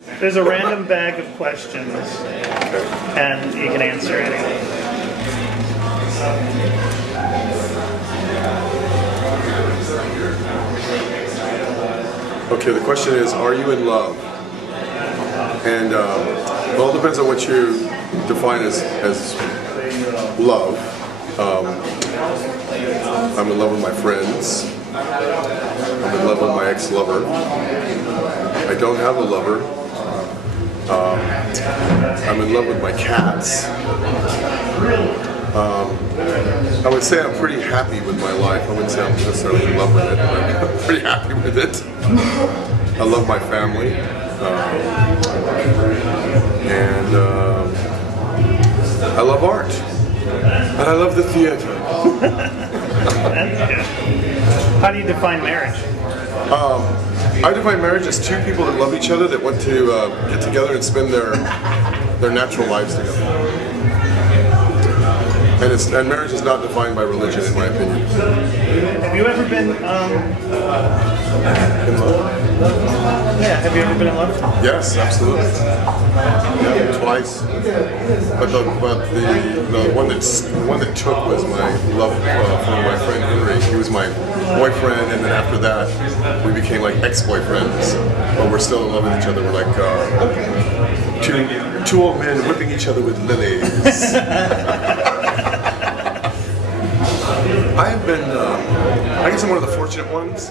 There's a random bag of questions, and you can answer anything. Okay, the question is, are you in love? And well, it depends on what you define as love. I'm in love with my friends. I'm in love with my ex-lover. I don't have a lover. I'm in love with my cats. I would say I'm pretty happy with my life. I wouldn't say I'm necessarily in love with it, but I'm pretty happy with it. I love my family. And I love art. And I love the theater. How do you define marriage? I define marriage as two people that love each other that want to get together and spend their natural lives together. And marriage is not defined by religion, in my opinion. Have you ever been In love? Yeah, have you ever been in love? Yes, absolutely. Yeah, twice. But the one that took was my love from my friend Henry. He was my boyfriend, and then after that, we became like ex-boyfriends. But we're still in love with each other. We're like two old men whipping each other with lilies. I have been, I guess I'm one of the fortunate ones.